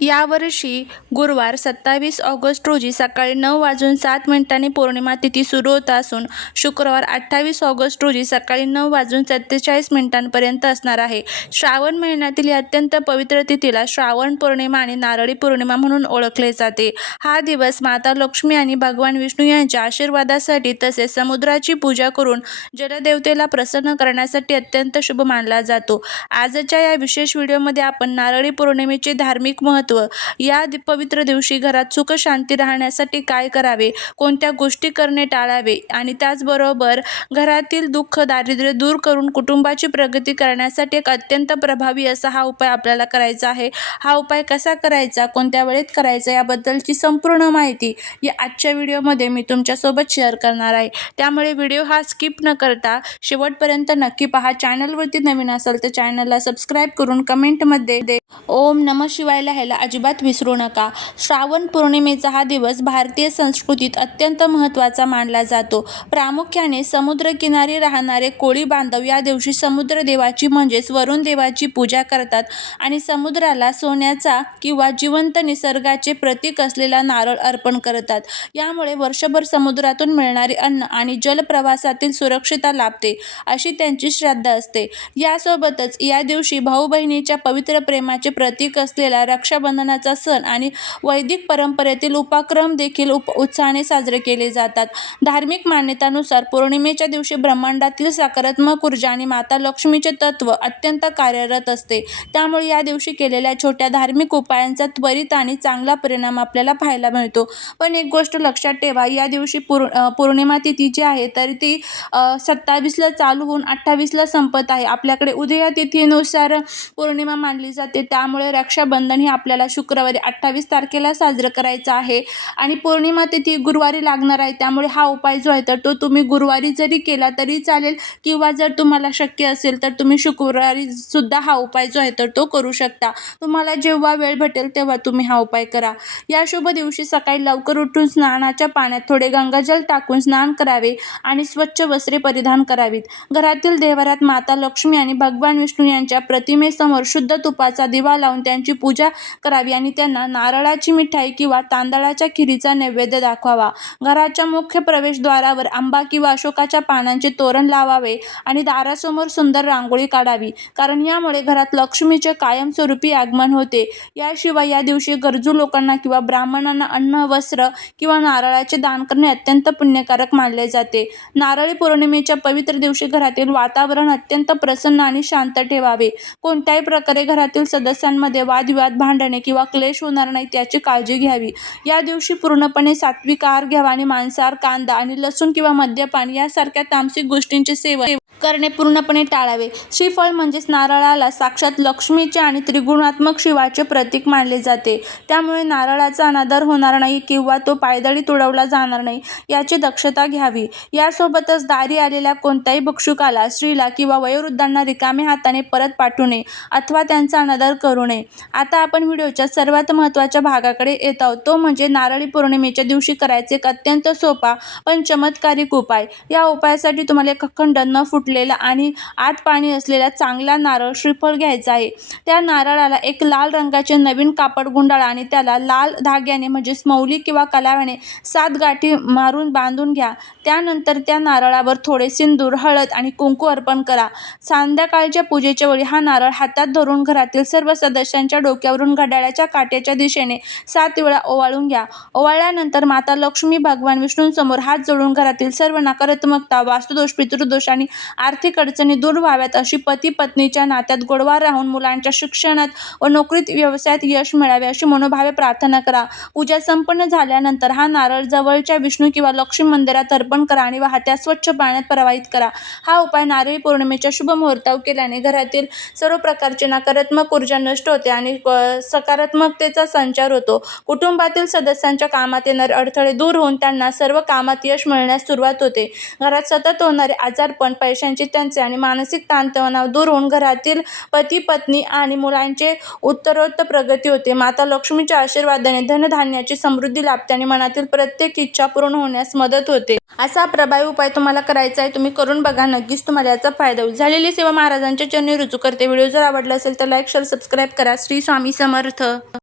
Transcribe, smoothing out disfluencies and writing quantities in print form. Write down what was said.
यावर्षी गुरुवार 27 ऑगस्ट रोजी सकाळी 9:07 पौर्णिमा तिथी सुरू होत असून शुक्रवार 28 ऑगस्ट रोजी सकाळी 9:47 पर्यंत असणार आहे. श्रावण महिन्यातील या अत्यंत पवित्र तिथीला श्रावण पौर्णिमा आणि नारळी पौर्णिमा म्हणून ओळखले जाते. हा दिवस माता लक्ष्मी आणि भगवान विष्णू यांच्या आशीर्वादासाठी तसेच समुद्राची पूजा करून जलदेवतेला प्रसन्न करण्यासाठी अत्यंत शुभ मानला जातो. आजच्या या विशेष व्हिडिओमध्ये आपण नारळी पौर्णिमेचे धार्मिक महत्त्व, या पवित्र दिवशी घरात सुख शांती राहण्यासाठी काय करावे, कोणत्या गोष्टी करणे टाळावे आणि त्याचबरोबर घरातील दुःख दारिद्र्य दूर करून कुटुंबाची प्रगती करण्यासाठी एक अत्यंत प्रभावी असा हा उपाय आपल्याला करायचा आहे. हा उपाय कसा करायचा, कोणत्या वेळेत करायचा याबद्दलची संपूर्ण माहिती या आजच्या व्हिडिओमध्ये मी तुमच्यासोबत शेअर करणार आहे. त्यामुळे व्हिडिओ हा स्किप न करता शेवटपर्यंत नक्की पहा. चॅनलवरती नवीन असाल तर चॅनलला सबस्क्राईब करून कमेंटमध्ये ओम नमः शिवाय लिहायला अजिबात विसरू नका. श्रावण पौर्णिमेचा हा दिवस भारतीय संस्कृतीत अत्यंत महत्त्वाचा मानला जातो. प्रामुख्याने समुद्रकिनारी राहणारे कोळी बांधव या दिवशी समुद्र देवाची म्हणजेच वरुण देवाची पूजा करतात आणि समुद्राला सोन्याचा किंवा जिवंत निसर्गाचे प्रतीक असलेला नारळ अर्पण करतात. यामुळे वर्षभर समुद्रातून मिळणारे अन्न आणि जलप्रवासातील सुरक्षितता लाभते अशी त्यांची श्रद्धा असते. यासोबतच या दिवशी भाऊ बहिणीच्या पवित्र प्रेमाचे प्रतीक असलेला रक्षाबंधनाचा सण आणि वैदिक परंपरेतील उपक्रम देखील उत्साहाने साजरे केले जातात. धार्मिक मान्यतानुसार पौर्णिमेच्या दिवशी ब्रह्मांडातील सकारात्मक ऊर्जा आणि माता लक्ष्मीचे तत्व अत्यंत कार्यरत असते. त्यामुळे या दिवशी केलेल्या छोट्या धार्मिक उपायांचा त्वरित आणि चांगला परिणाम आपल्याला पाहायला मिळतो. पण एक गोष्ट लक्षात ठेवा, या दिवशी पौर्णिमा तिथी जी आहे तर ती 27ला चालू होऊन 28ला संपत आहे. आपल्याकडे उदया तिथीनुसार पौर्णिमा मानली जाते. त्यामुळे रक्षाबंधन हे आपल्याला शुक्रवारी 28 तारखेला साजरं करायचं आहे आणि पौर्णिमा तिथी गुरुवारी लागणार आहे. त्यामुळे हा उपाय जो आहे तर तो तुम्ही गुरुवारी जरी केला तरी चालेल किंवा जर तुम्हाला शक्य असेल तर तुम्ही शुक्रवारी सुद्धा हा उपाय जो आहे तर तो करू शकता. तुम्हाला जेव्हा वेळ भेटेल तेव्हा तुम्ही हा उपाय करा. या शुभ दिवशी सकाळी लवकर उठून स्नानाच्या पाण्यात थोडे गंगाजल टाकून स्नान करावे आणि स्वच्छ वस्त्रे परिधान करावीत. घरातील देवाऱ्यात माता लक्ष्मी आणि भगवान विष्णू यांच्या प्रतिमेसमोर शुद्ध तुपाचा दिवा लावून त्यांची पूजा करावी आणि त्यांना नारळाची मिठाई किंवा तांदळाच्या खिरीचा नैवेद्य दाखवावा. घराच्या मुख्य प्रवेशद्वारावर आंबा किंवा अशोकाच्या पानांचे तोरण लावावे आणि दारासमोर सुंदर रांगोळी काढावी, कारण यामुळे घरात लक्ष्मीचे कायमस्वरूपी आगमन होते. याशिवाय या दिवशी गरजू लोकांना किंवा ब्राह्मणांना अन्न, वस्त्र किंवा नारळाचे दान करणे अत्यंत पुण्यकारक मानले जाते. नारळी पौर्णिमेच्या पवित्र दिवशी घरातील वातावरण अत्यंत प्रसन्न आणि शांत ठेवावे. कोणत्याही प्रकारे घरातील सदस्यांमध्ये वादविवाद, भांडणे किंवा क्लेश होणार नाहीत याची काळजी घ्यावी. या दिवशी पूर्णपणे सात्विक आहार घ्यावा आणि मांसाहार, कांदा आणि लसूण किंवा मद्यपान यासारख्या तामसिक गोष्टींचे सेवन करणे पूर्णपणे टाळावे. श्रीफळ म्हणजेच नारळाला साक्षात लक्ष्मीचे आणि त्रिगुणात्मक शिवाचे प्रतीक मानले जाते. त्यामुळे नारळाचा अनादर होणार नाही किंवा तो पायदळी तुडवला जाणार नाही याची दक्षता घ्यावी. यासोबतच दारी आलेल्या कोणत्याही भिक्षुकाला, स्त्रीला किंवा वयोवृद्धांना रिकामे हाताने परत पाठवू नये अथवा त्यांचा अनादर करू नये. आता आपण व्हिडिओच्या सर्वात महत्त्वाच्या भागाकडे येत आहोत, तो म्हणजे नारळी पौर्णिमेच्या दिवशी करायचे एक अत्यंत सोपा पण चमत्कारिक उपाय. या उपायासाठी तुम्हाला एक अखंड न फुटलेला आणि आत पाणी असलेला चांगला नारळ श्रीफळ घ्यायचा आहे. त्या नारळाला एक लाल रंगाचे नवीन कापड गुंडाळा आणि त्याला लाल धाग्याने म्हणजेच मौली किंवा कलाव्याने 7 गाठी मारून बांधून घ्या. त्यानंतर त्या नारळावर थोडे सिंदूर, हळद आणि कुंकू अर्पण करा. संध्याकाळच्या पूजेच्या वेळी हा नारळ हातात धरून घरातील सर्व सदस्यांच्या डोक्यावरून घड्याळाच्या काट्याच्या दिशेने 7 वेळा ओवाळून घ्या. ओवाळल्यानंतर माता लक्ष्मी, भगवान विष्णूंसमोर हात जोडून घरातील सर्व नकारात्मकता, वास्तुदोष, पितृदोष आणि आर्थिक अडचणी दूर व्हाव्यात अशी पती-पत्नीच्या नात्यात गोडवा राहून मुलांच्या शिक्षणात व नोकरीत, व्यवसायात यश मिळावे अशी मनोभावे प्रार्थना करा. पूजा संपन्न झाल्यानंतर हा नारळ जवळच्या विष्णू किंवा लक्ष्मी मंदिरात अर्पण करा आणि वाहत्या स्वच्छ पाण्यात प्रवाहित करा. हा उपाय नारळी पौर्णिमेच्या शुभ मुहूर्तावर केल्याने घरातील सर्व प्रकारची नकारात्मक ऊर्जा नष्ट होते आणि सकारात्मकतेचा संचार होतो. कुटुंबातील सदस्यांच्या कामात येणारे अडथळे दूर होऊन त्यांना सर्व कामात यश मिळण्यास सुरुवात होते. घरात सतत होणारे आजारपण, पैशांची टंचाई आणि मानसिक ताणतणाव दूर होऊन घरातील पती, पत्नी आणि मुलांचे उत्तरोत्तर प्रगती होते. माता लक्ष्मीच्या आशीर्वादाने धनधान्याची समृद्धी लाभते आणि मनातील प्रत्येक इच्छा पूर्ण होण्यास मदत होते. असा प्रभावी उपाय तुम्हाला करायचा आहे. तुम्ही करून बघा, नक्कीच तुम्हाला याचा फायदा होईल. झालेली सेवा महाराजांच्या चरणी रुजू करते. व्हिडिओ जर आवडला असेल तर लाईक, शेअर, सबस्क्राईब करा. श्री स्वामी समर्थ.